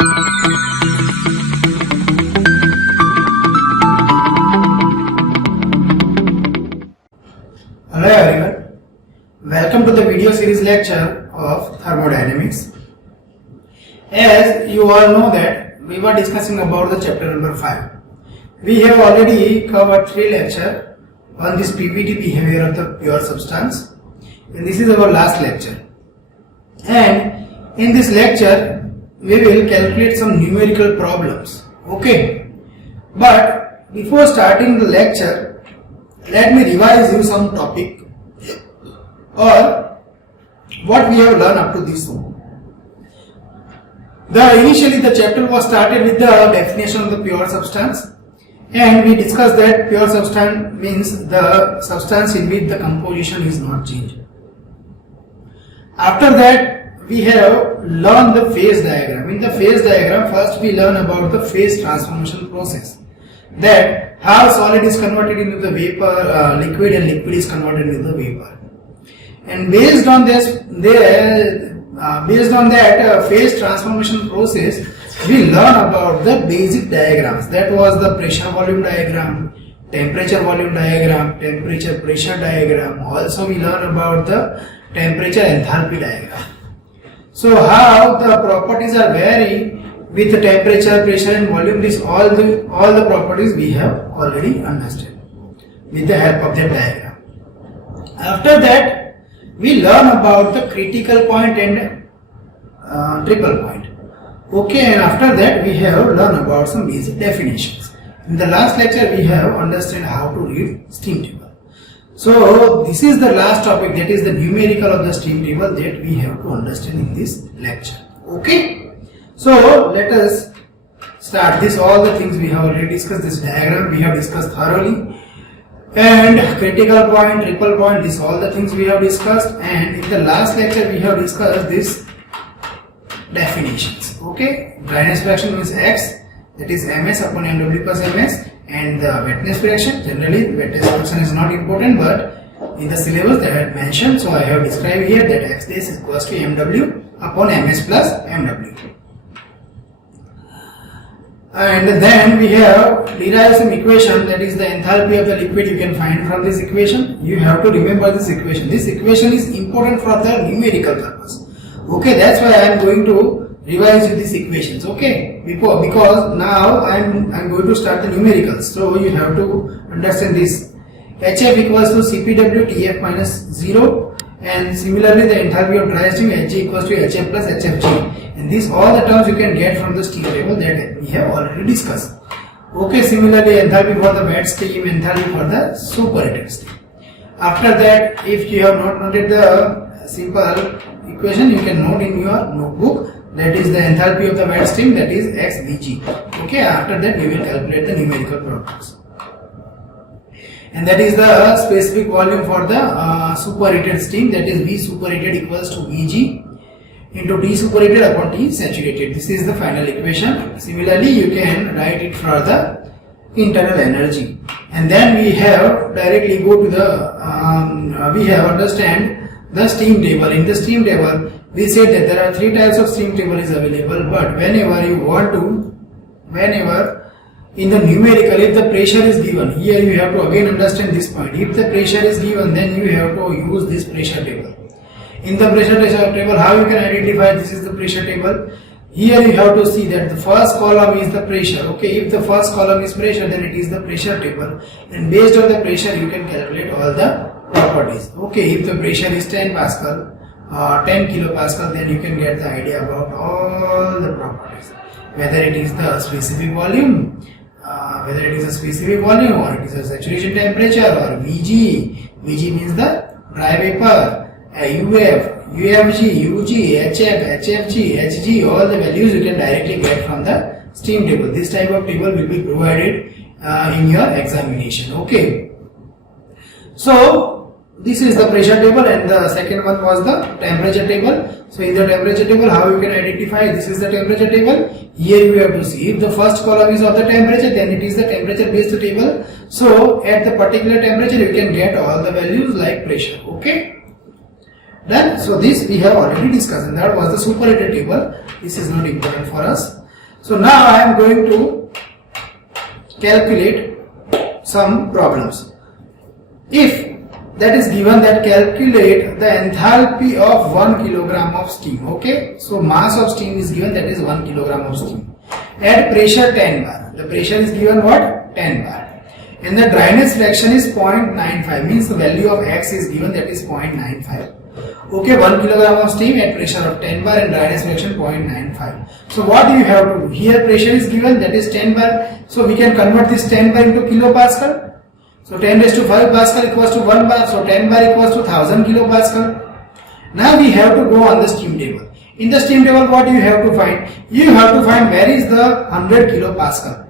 Hello everyone, welcome to the video series lecture of thermodynamics. As you all know that we were discussing about the chapter number 5. We have already covered 3 lectures on this PVD behavior of the pure substance, and this is our last lecture. And in this lecture we will calculate some numerical problems. Okay, but before starting the lecture, let me revise you some topic or what we have learned up to this one. Initially the chapter was started with the definition of the pure substance, and we discussed that pure substance means the substance in which the composition is not changed. After that we have learned the phase diagram. In the phase diagram, first we learn about the phase transformation process, that how solid is converted into the vapor, liquid, and liquid is converted into the vapor. And based on this, based on that phase transformation process, we learn about the basic diagrams. That was the pressure volume diagram, temperature volume diagram, temperature pressure diagram. Also we learn about the temperature enthalpy diagram. So how the properties are vary with the temperature, pressure and volume, this all the properties we have already understood with the help of that diagram. After that we learn about the critical point and triple point. Okay, and after that we have learned about some basic definitions. In the last lecture we have understood how to read steam table. So this is the last topic, that is the numerical of the steam table, that we have to understand in this lecture. Okay. So let us start this. All the things we have already discussed, this diagram we have discussed thoroughly, and critical point, triple point, this all the things we have discussed, and in the last lecture we have discussed this definitions. Okay, dryness fraction means X, that is Ms upon Mw plus Ms, and the wetness fraction, generally wetness fraction is not important, but in the syllabus they had mentioned, so I have described here that X dash is equals to Mw upon Ms plus Mw. And then we have derived some equation, that is the enthalpy of the liquid you can find from this equation. You have to remember this equation. This equation is important for the numerical purpose. Okay, that's why I am going to revise you these equations. Okay, because now I am going to start the numericals. So you have to understand this. HF equals to CPW TF minus 0, and similarly the enthalpy of dry steam Hg equals to HF plus HFG. And these all the terms you can get from the steam table that we have already discussed. Okay, similarly enthalpy for the wet steam, enthalpy for the superheated steam. After that, if you have not noted the simple equation, you can note in your notebook, that is the enthalpy of the wet steam, that is XVG. Okay, after that we will calculate the numerical properties. And that is the specific volume for the superheated steam, that is V superheated equals to Vg into T superheated upon T saturated. This is the final equation. Similarly, you can write it for the internal energy. And then we have directly go to the, we have understand the steam table. In the steam table, we said that there are 3 types of steam table is available, but whenever you want to, whenever in the numerical, if the pressure is given, here you have to again understand this point. If the pressure is given, then you have to use this pressure table. In the pressure table, how you can identify this is the pressure table? Here you have to see that the first column is the pressure. Okay, if the first column is pressure, then it is the pressure table, and based on the pressure you can calculate all the properties. Okay, if the pressure is 10 pascal, 10 kilopascal, then you can get the idea about all the properties, whether it is the specific volume, or it is a saturation temperature, or VG. VG means the dry vapor, UF, UFG, UG, HF, HFG, HG, all the values you can directly get from the steam table. This type of table will be provided in your examination. Okay. So this is the pressure table, and the second one was the temperature table. So in the temperature table, how you can identify this is the temperature table? Here you have to see if the first column is of the temperature, then it is the temperature based table. So at the particular temperature you can get all the values like pressure. Okay. Done. So this we have already discussed, and that was the superheated table. This is not important for us. So now I am going to calculate some problems. If that is given, that calculate the enthalpy of 1 kilogram of steam. Okay, so mass of steam is given, that is 1 kilogram of steam. At pressure 10 bar, the pressure is given what? 10 bar. And the dryness fraction is 0.95, means the value of X is given, that is 0.95. Okay, 1 kilogram of steam at pressure of 10 bar and dryness fraction 0.95. So what do you have to do? Here pressure is given, that is 10 bar. So we can convert this 10 bar into kilopascal. So 10 raised to 5 pascal equals to 1 bar. So 10 bar equals to 1000 kilopascal. Now we have to go on the steam table. In the steam table, what you have to find? You have to find where is the 100 kilopascal.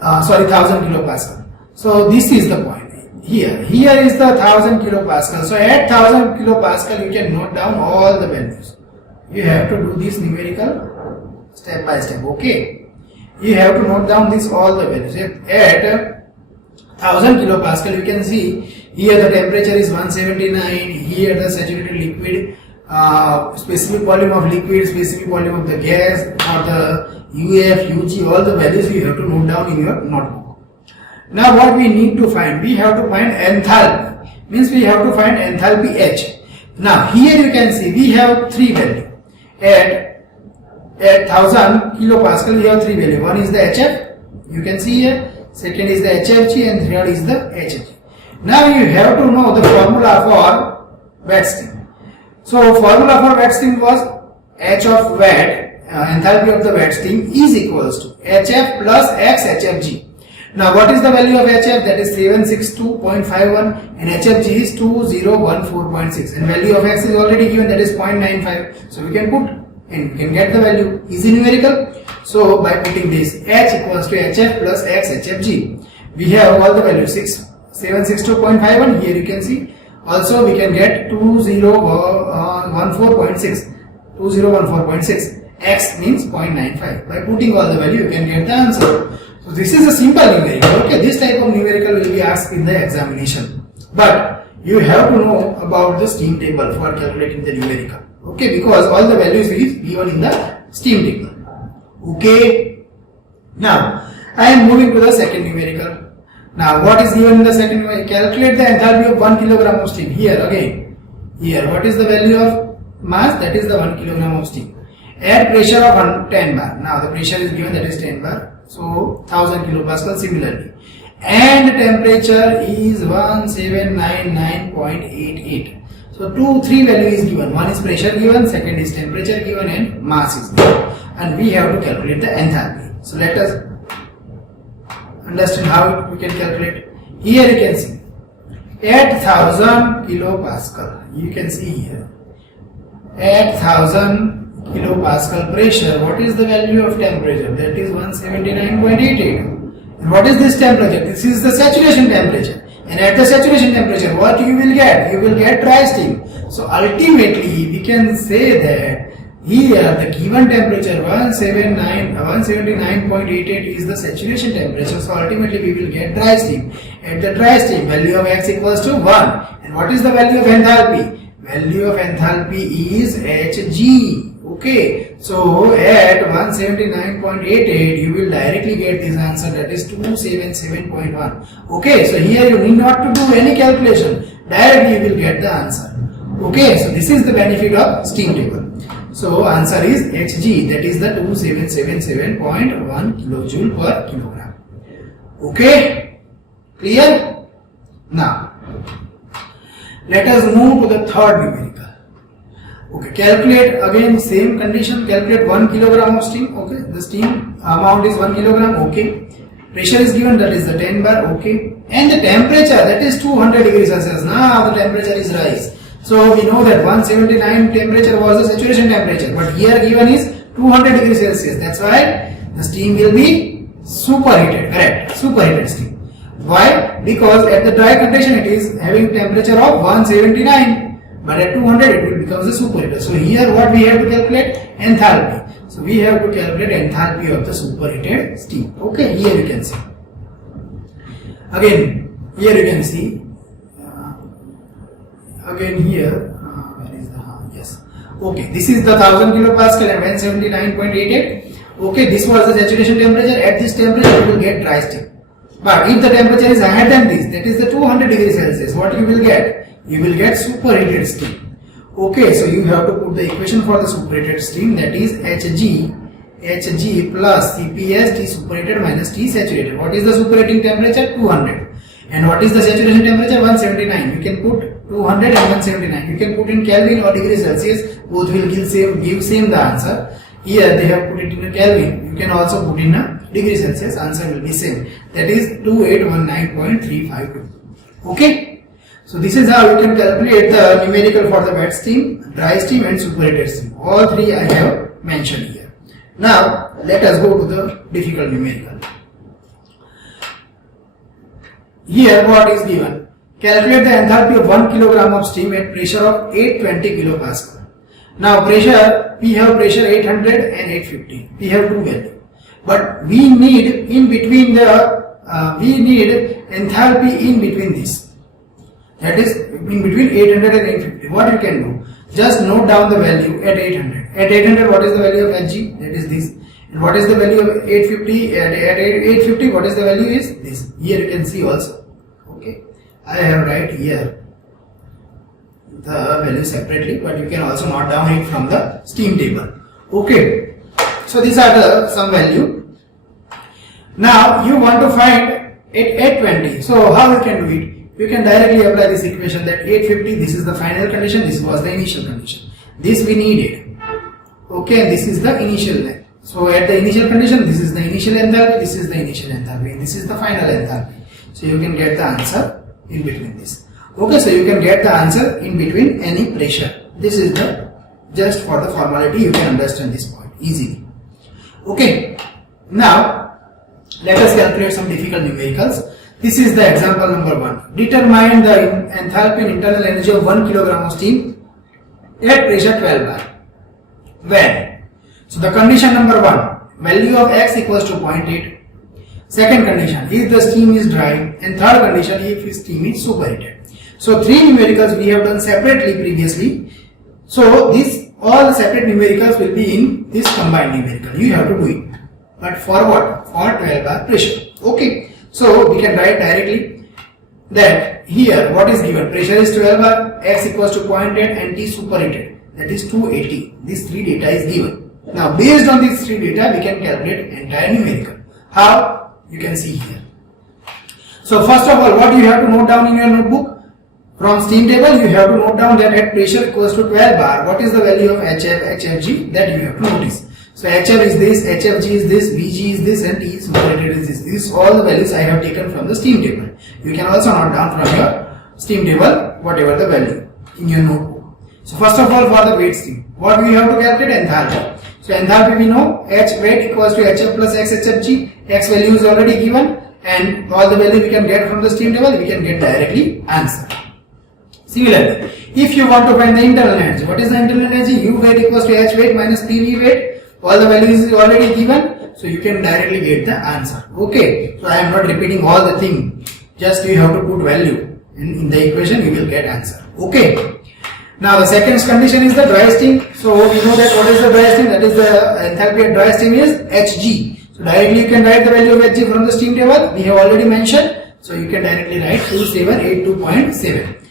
1000 kilopascal. So this is the point. Here is the 1000 kilopascal. So at 1000 kilopascal, you can note down all the values. You have to do this numerical step by step. Okay. You have to note down this all the values. At 1000 kilopascal, you can see here the temperature is 179. Here the saturated liquid, specific volume of liquid, specific volume of the gas, or the UF, UG, all the values you have to note down in your notebook. Now what we need to find? We have to find enthalpy. Means we have to find enthalpy H. Now here you can see we have three values. At 1000 kilopascal we have three values. One is the HF, you can see here. Second is the HFG and third is the HG. Now you have to know the formula for wet steam. So formula for wet steam was H of wet, enthalpy of the wet steam is equals to HF plus X HFG. Now what is the value of HF? That is 762.51 and HFG is 2014.6 and value of X is already given, that is 0.95. So we can put and we can get the value. Easy numerical. So by putting this H equals to HF plus X HFG, we have all the values 762.51. Here you can see. Also we can get 2014.6. X means 0.95. By putting all the value, you can get the answer. So this is a simple numerical. Okay, this type of numerical will be asked in the examination. But you have to know about the steam table for calculating the numerical. Okay, because all the values is given in the steam table. Okay. Now I am moving to the second numerical. Now what is given in the second numerical? Calculate the enthalpy of 1 kilogram of steam. Here again. Here what is the value of mass? That is the 1 kilogram of steam. At pressure of 10 bar. Now the pressure is given, that is 10 bar. So 1000 kilopascal similarly. And temperature is 1799.88. So three value is given. One is pressure given, second is temperature given and mass is given. And we have to calculate the enthalpy. So let us understand how we can calculate. Here you can see. At 1000 kilopascal, you can see here. At 1000 kilopascal pressure, what is the value of temperature? That is 179.88. And what is this temperature? This is the saturation temperature. And at the saturation temperature, what you will get? You will get dry steam. So ultimately, we can say that here the given temperature 179.88 is the saturation temperature. So ultimately, we will get dry steam. At the dry steam, value of X equals to 1. And what is the value of enthalpy? Value of enthalpy is Hg. Okay, so at 179.88 you will directly get this answer, that is 277.1. Okay, so here you need not to do any calculation, directly you will get the answer. Okay, so this is the benefit of steam table. So answer is Hg, that is the 2777.1 kilojoule per kilogram. Okay, clear? Now let us move to the third numerical. Okay, calculate again same condition, calculate 1 kilogram of steam. Okay, the steam amount is 1 kilogram. Okay, pressure is given, that is the 10 bar. Okay, and the temperature, that is 200 degrees Celsius. Now the temperature is rise. So we know that 179 temperature was the saturation temperature, but here given is 200 degrees Celsius. That's why the steam will be superheated. Correct, superheated steam. Why? Because at the dry condition it is having temperature of 179. But at 200 it will become the superheater. So here what we have to calculate? Enthalpy. So we have to calculate enthalpy of the superheated steam. Okay, here you can see. Again, here you can see. Again here, where is the, yes. Okay, this is the 1000 kilopascal and 179.88. Okay, this was the saturation temperature. At this temperature you will get dry steam. But if the temperature is higher than this, that is the 200 degrees Celsius, what you will get? You will get superheated steam. Okay, so you have to put the equation for the superheated steam, that is Hg plus Cps T superheated minus T saturated. What is the superheating temperature? 200. And what is the saturation temperature? 179. You can put 200 and 179. You can put in Kelvin or degrees Celsius. Both will give same the answer. Here they have put it in a Kelvin. You can also put in a degree Celsius. Answer will be same. That is 2819.352. Okay. So this is how you can calculate the numerical for the wet steam, dry steam and superheated steam. All three I have mentioned here. Now let us go to the difficult numerical. Here what is given? Calculate the enthalpy of 1 kilogram of steam at pressure of 820 kilopascal. Now pressure, we have pressure 800 and 850. We have two values. But we need in between we need enthalpy in between this. That is in between 800 and 850. What you can do? Just note down the value at 800. At 800, what is the value of Hg? That is this. And what is the value of 850? At 850, what is the value is this. Here you can see also. Okay. I have write here the value separately, but you can also note down it from the steam table. Okay. So these are the some value. Now you want to find at 820. So how you can do it? You can directly apply this equation that 850, this is the final condition, this was the initial condition. This we needed. Okay, this is the initial length. So at the initial condition, this is the initial enthalpy, this is the initial enthalpy, this is the final enthalpy. So you can get the answer in between this. Okay, so you can get the answer in between any pressure. This is the, just for the formality, you can understand this point easily. Okay, now let us calculate some difficult numericals. This is the example number 1. Determine the enthalpy and internal energy of 1 kilogram of steam at pressure 12 bar. When? So the condition number 1, value of x equals to 0.8. Second condition, if the steam is dry. And third condition, if steam is superheated. So three numericals we have done separately previously. So this all the separate numericals will be in this combined numerical. You have to do it. But for what? For 12 bar pressure. Okay. So we can write directly that here what is given? Pressure is 12 bar, x equals to 0.8 and T superheated, that is 280. These three data is given. Now based on these three data we can calculate entire numerical. How? You can see here. So first of all, what you have to note down in your notebook? From steam table you have to note down that at pressure equals to 12 bar, what is the value of HF, HFG, that you have to notice. So HF is this, HFG is this, VG is this and T superheated is this. These all the values I have taken from the steam table. You can also note down from your steam table whatever the value in your notebook. So first of all, for the wet steam, what we have to calculate? Enthalpy. So enthalpy we know H wet equals to HF plus X HFG. X value is already given and all the value we can get from the steam table, we can get directly answer. Similarly, if you want to find the internal energy, what is the internal energy? U weight equals to H weight minus PV weight. All the values is already given, so you can directly get the answer. Okay, so I am not repeating all the thing, just you have to put value and in the equation you will get answer. Okay, now the second condition is the dry steam. So we know that what is the dry steam, that is the enthalpy at dry steam is Hg. So directly you can write the value of Hg from the steam table, we have already mentioned, so you can directly write 2782.7.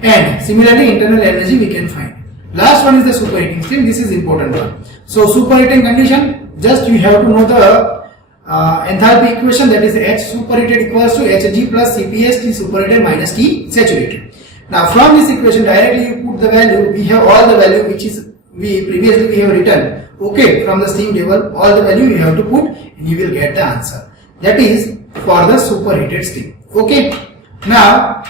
And similarly internal energy we can find. Last one is the superheating steam. This is important one. So superheating condition, just you have to know the enthalpy equation, that is H superheated equals to Hg plus Cps T superheated minus T saturated. Now from this equation directly you put the value. We have all the value which is previously we have written. Okay, from the steam table all the value you have to put and you will get the answer. That is for the superheated steam. Okay. Now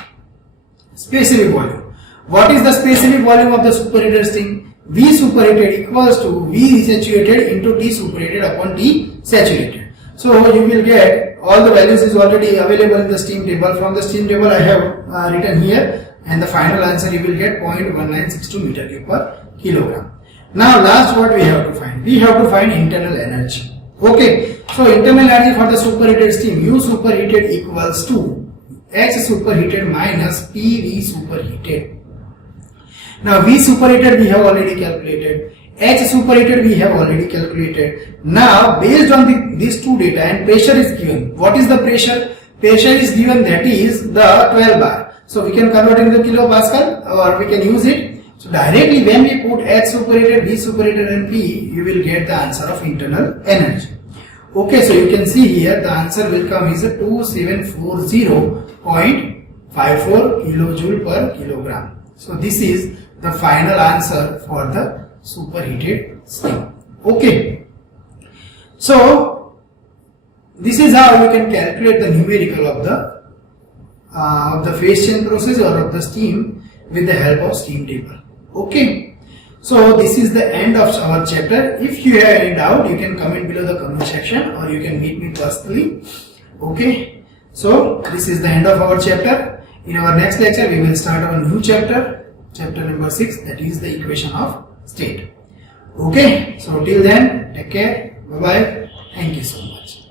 specific volume. What is the specific volume of the superheated steam? V superheated equals to V saturated into T superheated upon T saturated. So you will get all the values is already available in the steam table. From the steam table I have written here, and the final answer you will get 0.1962 meter cube per kilogram. Now last what we have to find? We have to find internal energy. Okay, so internal energy for the superheated steam, U superheated equals to H superheated minus PV superheated. Now V superheated we have already calculated. H superheated we have already calculated. Now based on these two data and pressure is given. What is the pressure? Pressure is given, that is the 12 bar. So we can convert into kilopascal or we can use it. So directly when we put H superheated, V superheated and P, you will get the answer of internal energy. Okay, so you can see here the answer will come is 2740.54 kilojoule per kilogram. So this is the final answer for the superheated steam. Okay, so this is how you can calculate the numerical of the phase change process or of the steam with the help of steam table. Okay, so this is the end of our chapter. If you have any doubt, you can comment below the comment section or you can meet me personally. Okay, so this is the end of our chapter. In our next lecture, we will start our new chapter, chapter number 6, that is the equation of state. Okay, so till then, take care, bye bye, thank you so much.